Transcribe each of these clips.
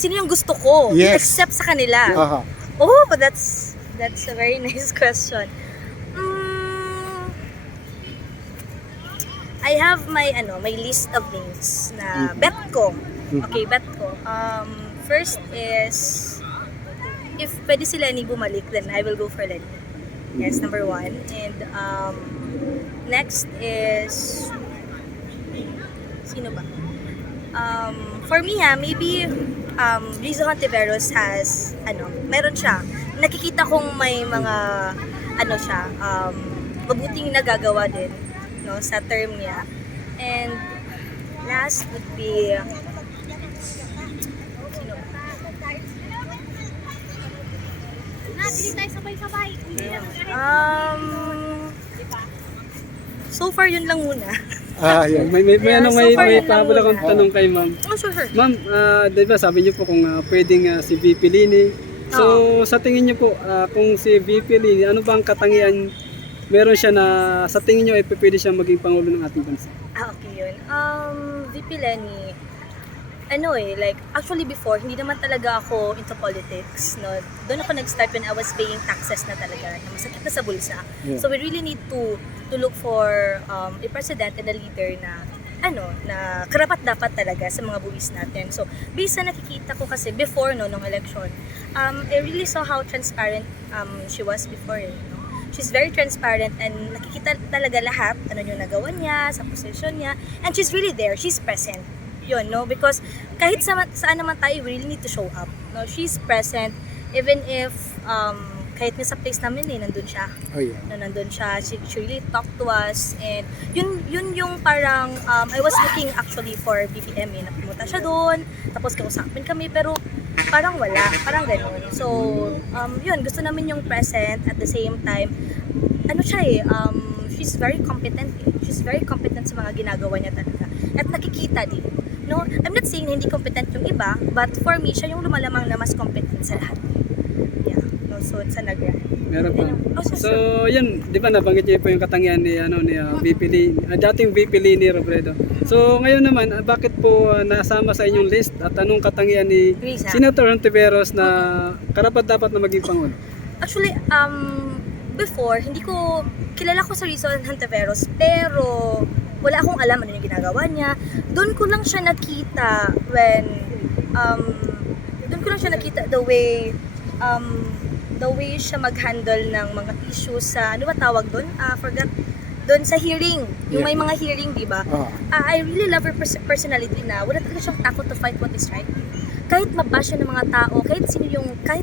sino yung gusto ko? Yes. Except sa kanila. Aha. Oh, that's a very nice question. I have my list of names na bet ko. Okay, bet ko. First is if pwede si Lenny bumalik, then I will go for Lenny. Yes, number one. And next is sino ba? For me maybe Rizzo Hontiveros has meron siya. Nakikita kong may mga siya, mabuting nagagawa din sa term niya. And last would be sino ba? Nagli tayo sabay-sabay. So far yun lang muna. Yan. May so far yun lang pabula akong muna. tanong kay ma'am. Oh, sure. Ma'am, di ba sabi niyo po kung pwedeng si VP Lini. So sa tingin niyo po kung si VP Lini, ano ba ang katangian meron siya na sa tingin niyo ay pwede siya maging pangulo ng ating bansa? Okay yun. VP Lenny, like, actually before, hindi naman talaga ako into politics, no? Doon ako nag-start when I was paying taxes na talaga, na masakit na sa bulsa. Yeah. So we really need to look for a president and a leader na, na karapat-dapat talaga sa mga buwis natin. So, based sa nakikita ko kasi before, nung election, I really saw how transparent she was before, She's very transparent and nakikita talaga lahat, yung nagawa niya, sa position niya, and she's really there, she's present. Yun, because kahit saan naman tayo, we really need to show up. She's present, even if kahit nga sa place namin nandun siya. Oh, yeah. Nandun siya, she really talked to us, and yun yung parang, I was looking actually for BBM, na pumunta siya doon, tapos kausapin kami, pero parang wala, parang ganun. So, yun, gusto namin yung present at the same time, she's very competent. She's very competent sa mga ginagawa niya talaga. At nakikita din. I'm not saying na hindi competent yung iba, but for me, siya yung lumalamang na mas competent sa lahat. Yeah. So, it's a nag-run. Meron pa. Oh, So, yun, di ba nabanggit niyo po yung katangian ni VP Lini, dating VP Lini Robredo. So, ngayon naman, bakit po nasama sa inyong list at anong katangian ni Rizza. Senator Hontiveros na karapat-dapat na maging pangulo? Actually, before, hindi ko, kilala ko sa Rizzo Hontiveros, pero wala akong alam ano yung ginagawa niya. Doon ko lang siya nakita the way siya mag-handle ng mga issues sa, ano ba tawag doon? Forgot. Doon sa hearing, yung may mga hearing, di ba? I really love her personality na wala talaga siyang takot to fight what is right. Kahit mabash siya ng mga tao, kahit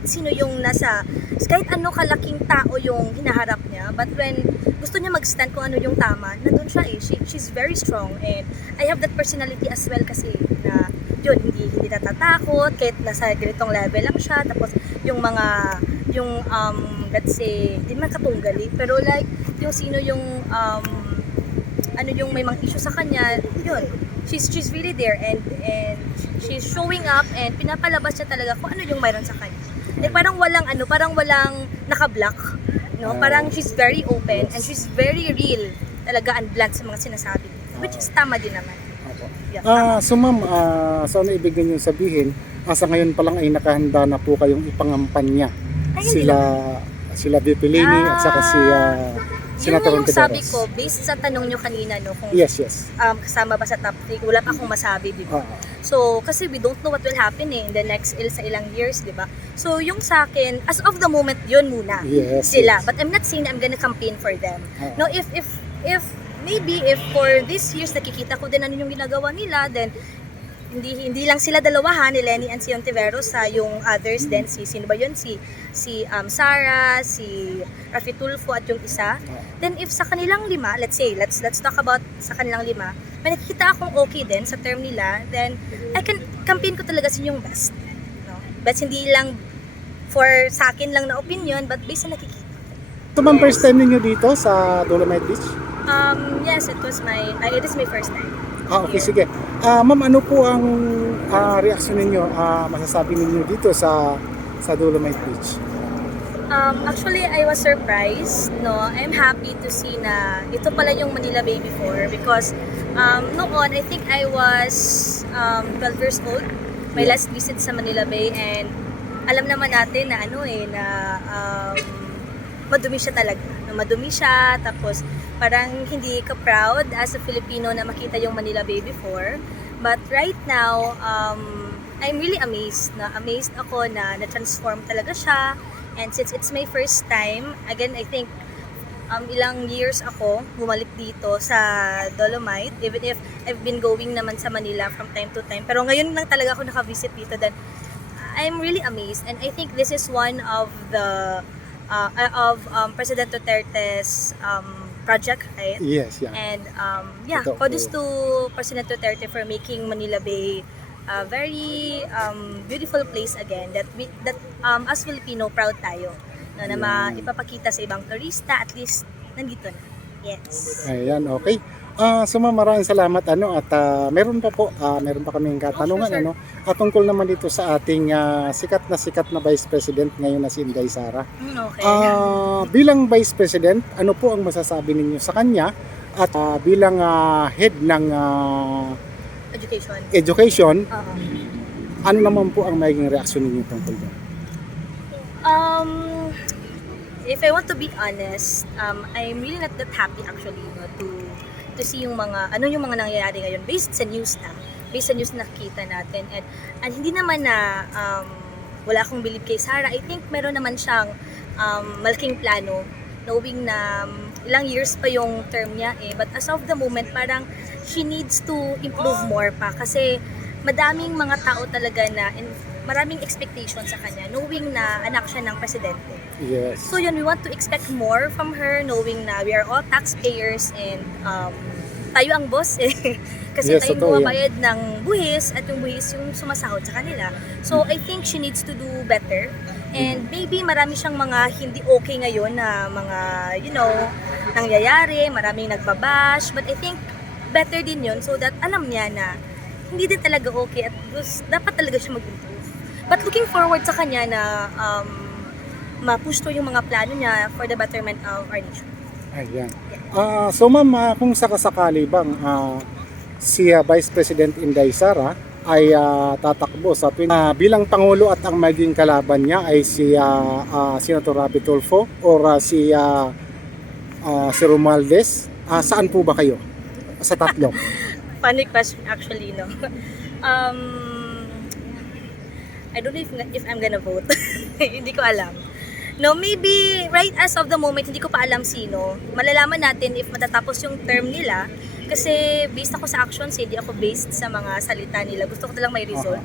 sino yung nasa, kahit ano kalaking tao yung hinaharap niya, but when gusto niya mag-stand kung ano yung tama, nandun siya she's very strong, and I have that personality as well kasi na yun, hindi natatakot kahit nasa ganitong level lang siya, tapos yung let's say, hindi man katunggali, pero like yung sino yung yung may mga issue sa kanya, yun, she's really there, and she's showing up and pinapalabas niya talaga kung ano yung mayroon sa kanya. Like parang walang naka-block, parang she's very open and she's very real talaga and blunt sa mga sinasabi, which is tama din naman. Yeah. So ma'am, so ano ibig niyo sabihin, sa ngayon pa lang ay nakahanda na po kayong ipangampanya sila VP Lini at saka si Senator Yun yung sabi Hontiveros. ko, based sa tanong nyo kanina, kung Yes. kasama ba sa top 3, wala pa akong masabi, di ba? So, kasi we don't know what will happen in the next sa ilang years, di ba? So, yung sa akin, as of the moment, yun muna. Yes, Sila. yes. But I'm not saying I'm gonna campaign for them. No, if maybe if for these years nakikita ko din ano yung ginagawa nila, then hindi lang sila dalawa ni Lenny and si Hontiveros, yung others din, sino ba yun? Si Sara, si Rafi Tulfo at yung isa. Then if sa kanilang lima, let's talk about sa kanilang lima, may nakikita akong okay din sa term nila, then I can campaign ko talaga sa yung best. But hindi lang for sa akin lang na opinion, but based sa nakikita. Ito ma'am, first time ninyo dito sa Dolomite Beach? Yes, it is my first time. Okay, sige. Ma'am, ano po ang reaksyon ninyo, masasabi ninyo dito sa Dolomite Beach? Actually, I was surprised, I'm happy to see na ito pala yung Manila Bay before, because noon, I think I was 12 years old My Yeah. last visit sa Manila Bay, and alam naman natin na madumi siya talaga. Madumi siya, tapos parang hindi ka proud as a Filipino na makita yung Manila Bay before. But right now, I'm really amazed. Amazed ako na na-transform talaga siya. And since it's my first time, again, I think ilang years ako bumalik dito sa Dolomite, even if I've been going naman sa Manila from time to time. Pero ngayon lang talaga ako naka-visit dito, then I'm really amazed. And I think this is one of the President Duterte's project, right? Yes, yeah. And Totoo. kudos to President Duterte for making Manila Bay a very beautiful place again, that as Filipino proud tayo na maipapakita sa ibang turista, at least nandito na. Yes. Ayan, okay. So ma'am, maraming salamat at meron pa kaming katanungan Oh, sure. tungkol naman dito sa ating sikat na Vice President ngayon na si Inday Sara. Okay. Bilang Vice President, ano po ang masasabi ninyo sa kanya at bilang head ng Education. education, Oo. ano naman po ang magiging reaksyon ninyo tungkol doon? If I want to be honest, I'm really not that happy actually to see yung mga nangyayari ngayon based sa news na nakita natin, and hindi naman na wala akong believe kay Sara. I think meron naman siyang malaking plano, knowing na ilang years pa yung term niya but as of the moment parang she needs to improve more pa, kasi madaming mga tao talaga na maraming expectation sa kanya, knowing na anak siya ng presidente. Yes. So yun, we want to expect more from her, knowing na we are all taxpayers and tayo ang boss kasi Yes, tayo totoo yan. bumabayad ng buhis, at yung buhis yung sumasahod sa kanila. So I think she needs to do better, and maybe marami siyang mga hindi okay ngayon na mga nangyayari, maraming nagbabash, but I think better din yun, so that alam niya na hindi din talaga okay at dapat talaga siya mag-improve. But looking forward sa kanya na ma-push to yung mga plano niya for the betterment of our nation. Ayan. So ma'am, kung sakasakali bang si Vice President Inday Sara ay tatakbo sa bilang Pangulo at ang maging kalaban niya ay si Senator Rapi Tulfo or si Romualdez, saan po ba kayo? Sa tatlo? Funny question actually, no? I don't know if I'm gonna vote. Hindi ko alam. No, maybe right as of the moment, hindi ko pa alam sino. Malalaman natin if matatapos yung term nila. Kasi based ako sa actions, hindi ako based sa mga salita nila. Gusto ko talang may result.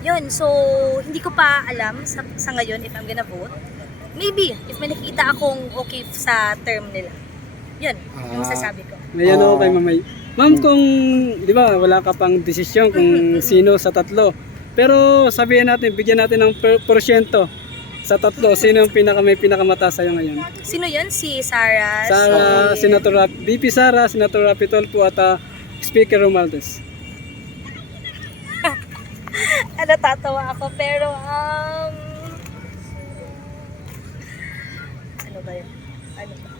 Yun, so hindi ko pa alam sa ngayon if I'm gonna vote. Maybe, if may nakita akong okay sa term nila. Yun, yung masasabi ko. Ngayon ako kay Mamay. Ma'am, kung di ba wala ka pang desisyon kung sino sa tatlo. Pero sabihin natin, bigyan natin ng porsyento sa tatlo. Sino yung may pinakamataas sa'yo ngayon? Sino yun? Si Sara? Sa Senator VP Sara, Senator Rapi Tulfo at Speaker Romualdez. Natatawa ako, pero ano ba yun? Ano ba?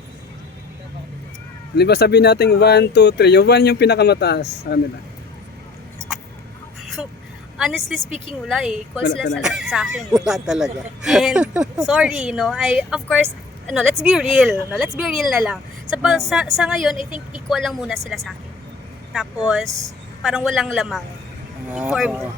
Di ba sabihin natin 1, 2, 3. Yung 1 yung pinakamataas sa kanila. Honestly speaking, wala equal Wala sila talaga. sa akin. Wala talaga. And sorry, of course, let's be real. Let's be real na lang. Sa ngayon, I think equal lang muna sila sa akin. Tapos, parang walang lamang. For me.